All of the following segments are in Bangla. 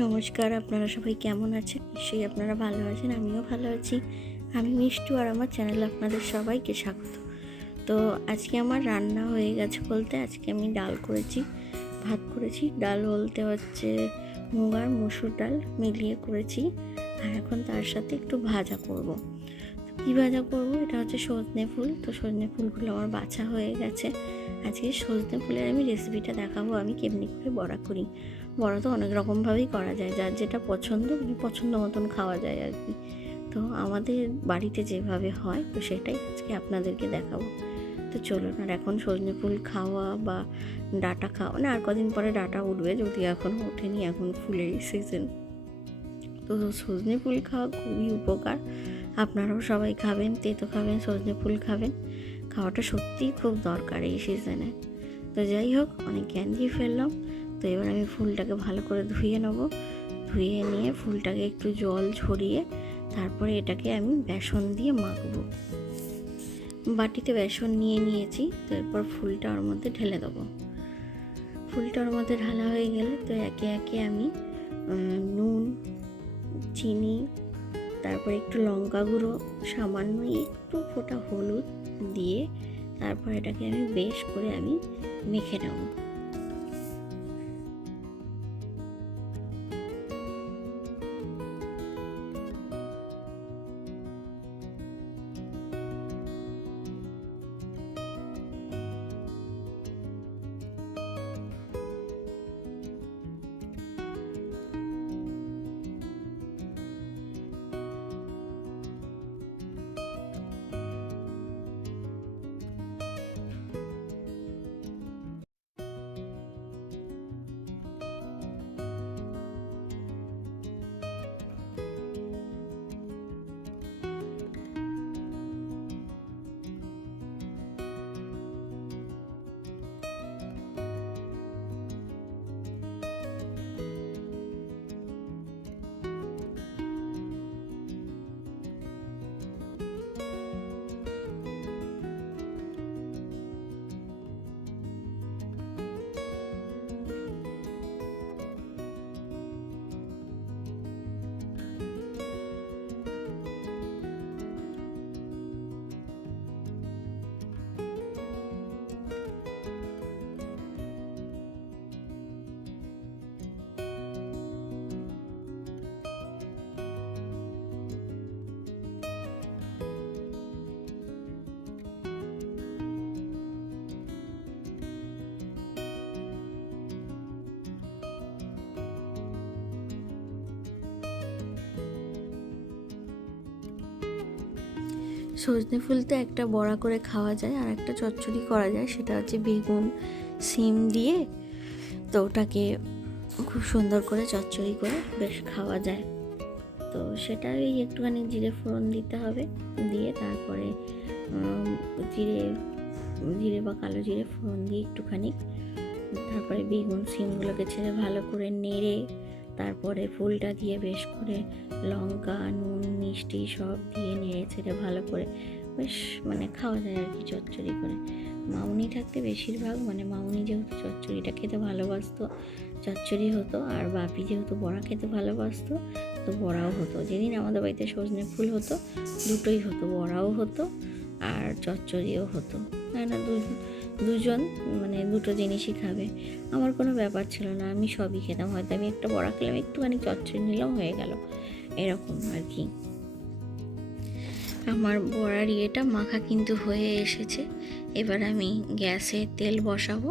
নমস্কার, আপনারা সবাই কেমন আছেন? নিশ্চয়ই আপনারা ভালো আছেন, আমিও ভালো আছি। আমি মিষ্টু আর আমার চ্যানেলে আপনাদের সবাইকে স্বাগত। তো আজকে আমার রান্না হয়ে গেছে বলতে আজকে আমি ডাল করেছি, ভাত করেছি। ডাল বলতে হচ্ছে মুগ আর মসুর ডাল মিলিয়ে করেছি। আর এখন তার সাথে একটু ভাজা করব। কী ভাজা করব? এটা হচ্ছে সজনে ফুল। তো সজনে ফুলগুলো আমার বাছা হয়ে গেছে। আজকে সজনে ফুলের আমি রেসিপিটা দেখাবো আমি কেমনি করে বড়া করি। বড়া তো অনেক রকমভাবেই করা যায়, যার যেটা পছন্দ পছন্দ মতন খাওয়া যায় আর কি। তো আমাদের বাড়িতে যেভাবে হয় তো সেটাই আজকে আপনাদেরকে দেখাবো। তো চলুন। আর এখন সজনে ফুল খাওয়া বা ডাঁটা খাওয়া আর কদিন পরে ডাঁটা উঠবে, যদিও এখনও ওঠেনি, এখন ফুলেরই সিজন। তো সজনে ফুল খাওয়া খুবই উপকার। আপনারাও সবাই খাবেন, তেতো খাবেন, সজনে ফুল খাবেন। খাওয়াটা সত্যিই খুব দরকার এই সিজনে। তো যাই হোক, অনেক জ্ঞান দিয়ে ফেললাম। তো এবার আমি ফুলটাকে ভালো করে ধুয়ে নেব। ধুয়ে নিয়ে ফুলটাকে একটু জল ঝরিয়ে তারপরে এটাকে আমি বেসন দিয়ে মাখবো। বাটিতে বেসন নিয়ে নিয়েছি। তো এরপর ফুলটা ওর মধ্যে ঢেলে দেবো। ফুলটা ওর মধ্যে ঢালা হয়ে গেলে তো একে একে আমি নুন, চিনি, তারপরে একটু লঙ্কা গুঁড়ো, সামান্য একটু ফোঁটা হলুদ দিয়ে তারপর এটাকে আমি বেশ করে আমি মেখে নেব। সজনে ফুল তো একটা বড়া করে খাওয়া যায়, আর একটা চচ্চড়ি করা যায়, সেটা হচ্ছে বেগুন সিম দিয়ে। তো ওটাকে খুব সুন্দর করে চচ্চড়ি করে বেশ খাওয়া যায়। তো সেটা ওই একটুখানি জিরে ফোড়ন দিতে হবে, দিয়ে তারপরে জিরে বা কালো জিরে ফোড়ন দিয়ে একটুখানি তারপরে বেগুন সিমগুলোকে ছেড়ে ভালো করে নেড়ে তারপরে ফুলটা দিয়ে বেশ করে লঙ্কা, নুন, মিষ্টি সব দিয়ে নেড়ে ছেড়ে ভালো করে বেশ খাওয়া যায় আর কি চচ্চড়ি করে। মাউনি থাকতে বেশিরভাগ মাউনি যেহেতু চচ্চড়িটা খেতে ভালোবাসতো চচ্চড়ি হতো, আর বাপি যেহেতু বড়া খেতে ভালোবাসতো তো বড়াও হতো। যেদিন আমাদের বাড়িতে সজনে ফুল হতো দুটোই হতো, বড়াও হতো আর চচ্চড়িও হতো। না দুজন দুটো জিনিসই খাবে, আমার কোনো ব্যাপার ছিল না, আমি সবই খেতাম। হয়তো আমি একটা বড়া খেলাম, একটুখানি চচ্চড়ি নিলাম, হয়ে গেল, এরকম আর কি। আমার বড়ার ইয়েটা মাখা কিন্তু হয়ে এসেছে। এবার আমি গ্যাসে তেল বসাবো,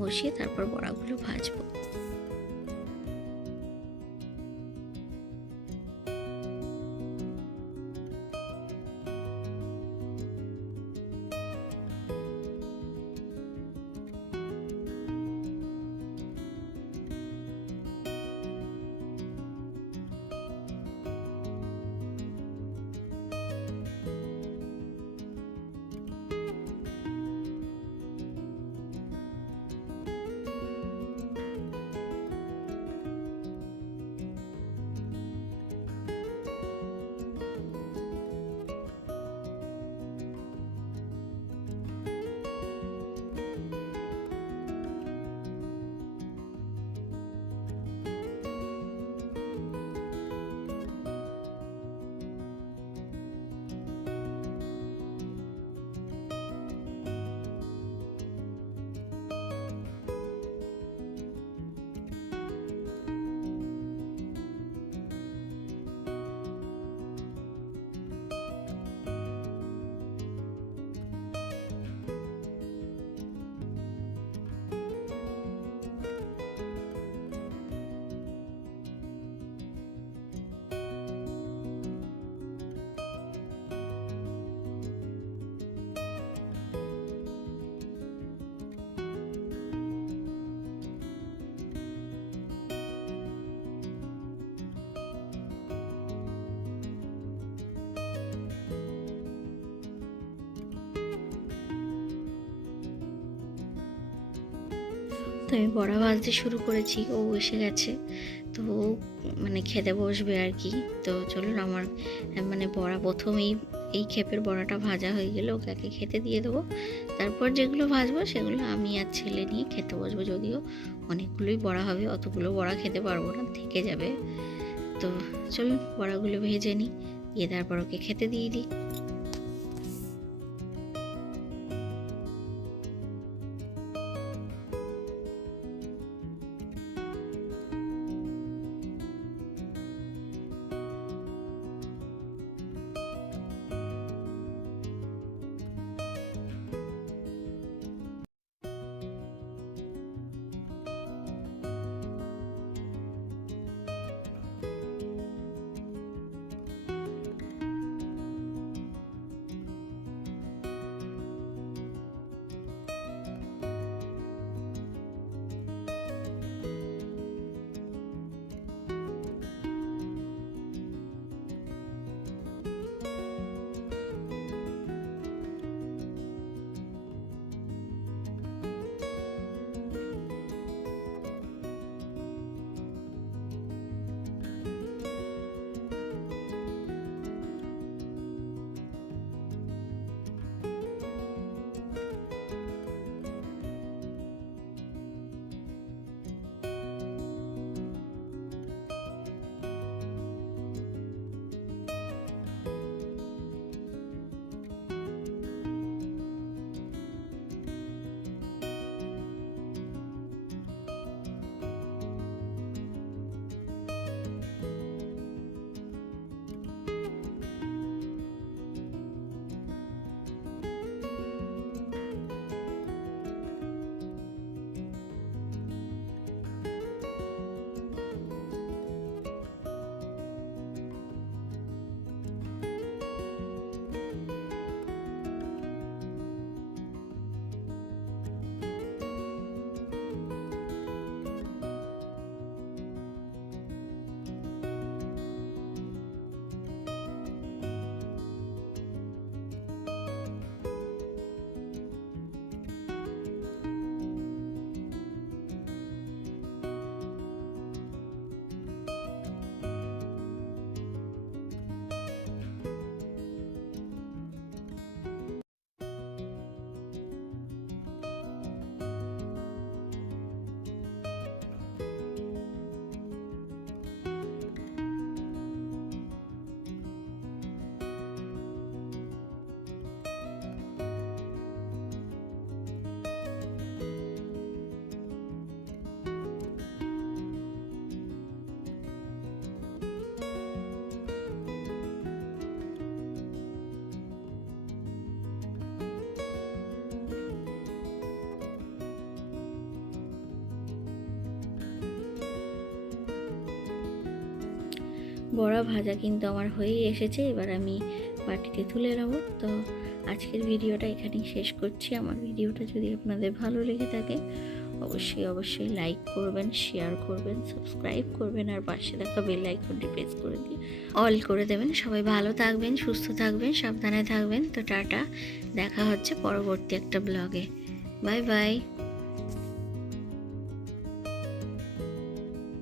বসিয়ে তারপর বড়াগুলো ভাজবো। তো আমি বড়া ভাজতে শুরু করেছি, ও এসে গেছে। তো মানে খেতে বসবে আর কি। তো চলুন আমার মানে বড়া প্রথমেই এই ক্ষেপের বড়াটা ভাজা হয়ে গেলে ওকে আগে খেতে দিয়ে দেবো। তারপর যেগুলো ভাজবো সেগুলো আমি আর ছেলে নিয়ে খেতে বসবো। যদিও অনেকগুলোই বড়া হবে, অতগুলো বড়া খেতে পারবো না, থেকে যাবে। তো চলুন বড়াগুলো ভেজে নিই, দিয়ে তারপর ওকে খেতে দিয়ে দিই। বড়া ভাজা কিন্তু আমার হয়েই এসেছে, এবার আমি বাটিতে তুলে নেব। তো আজকের ভিডিওটা এখানেই শেষ করছি। আমার ভিডিওটা যদি আপনাদের ভালো লেগে থাকে অবশ্যই লাইক করবেন, শেয়ার করবেন, সাবস্ক্রাইব করবেন, আর পাশে থাকা বেল আইকনটি প্রেস করে দিয়ে অল করে দেবেন। সবাই ভালো থাকবেন, সুস্থ থাকবেন, সাবধানে থাকবেন। তো টাটা, দেখা হচ্ছে পরবর্তী একটা ব্লগে। Bye bye.